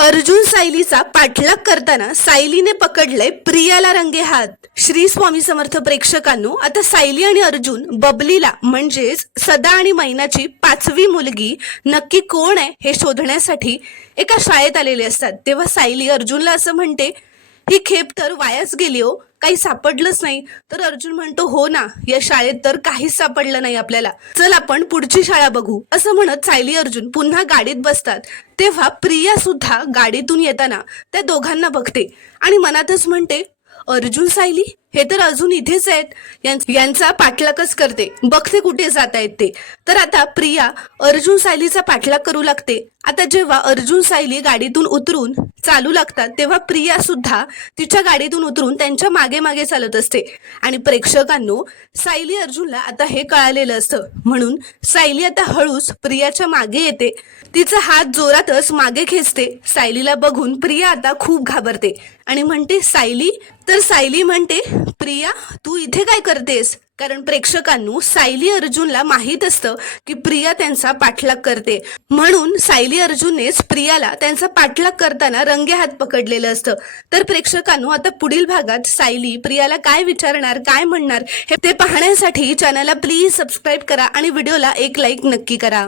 अर्जुन सायलीचा पाठलाग करताना सायलीने पकडलंय प्रियाला रंगे हात. श्री स्वामी समर्थ प्रेक्षकांनो, आता सायली आणि अर्जुन बबलीला म्हणजेच सदा आणि मैनाची 5वी मुलगी नक्की कोण आहे हे शोधण्यासाठी एका शाळेत आलेले असतात. तेव्हा सायली अर्जुनला असं म्हणते, ही खेप तर वायाच गेली हो, काही सापडलंच नाही. तर अर्जुन म्हणतो, हो ना, या शाळेत तर काहीच सापडलं नाही आपल्याला, चल आपण पुढची शाळा बघू. असं म्हणत सायली अर्जुन पुन्हा गाडीत बसतात. तेव्हा प्रिया सुद्धा गाडीतून येताना त्या दोघांना बघते आणि मनातच म्हणते, अर्जुन सायली हे तर अजून इथेच आहेत, यांचा पाठलागच करते, बघते कुठे जात आहेत ते. तर आता प्रिया अर्जुन सायलीचा पाठलाग करू लागते. आता जेव्हा अर्जुन सायली गाडीतून उतरून चालू लागतात तेव्हा प्रिया सुद्धा तिच्या गाडीतून उतरून त्यांच्या मागे मागे चालत असते. आणि प्रेक्षकांनो, सायली अर्जुनला आता हे कळालेलं असतं, म्हणून सायली आता हळूच प्रियाच्या मागे येते, तिचा हात जोरातच मागे खेचते. सायलीला बघून प्रिया आता खूप घाबरते आणि म्हणते, सायली. तर सायली म्हणते, प्रिया तू इथे काय करतेस? कारण प्रेक्षकांनो, सायली अर्जुनला माहित असतं की प्रिया त्यांचा पाठलाग करते, म्हणून सायली अर्जुननेच प्रियाला त्यांचा पाठलाग करताना रंगे हात पकडलेलं असतं. तर प्रेक्षकांनो, आता पुढील भागात सायली प्रियाला काय विचारणार, काय म्हणणार हे ते पाहण्यासाठी चॅनलला प्लीज सबस्क्राईब करा आणि व्हिडिओला एक लाईक नक्की करा.